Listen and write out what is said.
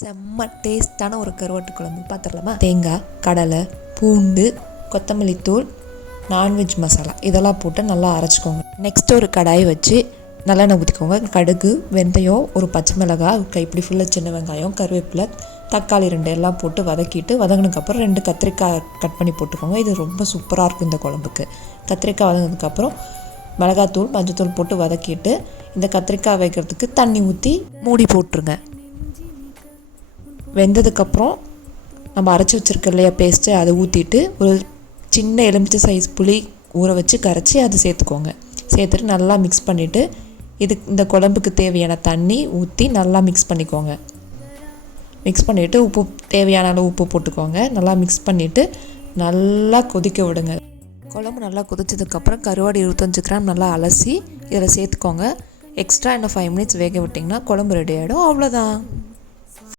செம்ம டேஸ்ட்டான ஒரு கருவாட்டு குழம்பு பார்த்துடலாமா? தேங்காய், கடலை, பூண்டு, கொத்தமல்லி தூள், நான்வெஜ் மசாலா இதெல்லாம் போட்டு நல்லா அரைச்சிக்கோங்க. நெக்ஸ்ட் ஒரு கடாயை வச்சு நல்லெண்ணெய் ஊற்றிக்கோங்க. கடுகு, வெந்தயம், ஒரு பச்சை மிளகாய், கைப்பிடி ஃபுல்லாக சின்ன வெங்காயம், கருவேப்பிலை, தக்காளி 2 எல்லாம் போட்டு வதக்கிட்டு வதங்கினதுக்கப்புறம் 2 கத்திரிக்காய் கட் பண்ணி போட்டுக்கோங்க. இது ரொம்ப சூப்பராக இருக்கும் இந்த குழம்புக்கு. கத்திரிக்காய் வதங்கினதுக்கப்புறம் மிளகாத்தூள், மஞ்சத்தூள் போட்டு வதக்கிட்டு இந்த கத்திரிக்காய் வைக்கிறதுக்கு தண்ணி ஊற்றி மூடி போட்டுருங்க. வெந்ததுக்கப்புறம் நம்ம அரைச்சி வச்சுருக்க இல்லையா பேஸ்ட்டு, அதை ஊற்றிட்டு ஒரு சின்ன எலுமிச்சை சைஸ் புளி ஊற வச்சு கரைச்சி அதை சேர்த்துக்கோங்க. சேர்த்துட்டு நல்லா மிக்ஸ் பண்ணிவிட்டு இந்த குழம்புக்கு தேவையான தண்ணி ஊற்றி நல்லா மிக்ஸ் பண்ணிக்கோங்க. மிக்ஸ் பண்ணிவிட்டு உப்பு தேவையான அளவு உப்பு போட்டுக்கோங்க. நல்லா மிக்ஸ் பண்ணிவிட்டு நல்லா கொதிக்க விடுங்க. குழம்பு நல்லா கொதிச்சதுக்கப்புறம் கருவாடு 25 கிராம் நல்லா அலசி இதில் சேர்த்துக்கோங்க. எக்ஸ்ட்ரா இன்னும் 5 மினிட்ஸ் வேக விட்டிங்கன்னா குழம்பு ரெடி ஆகிடும். அவ்வளோதான்.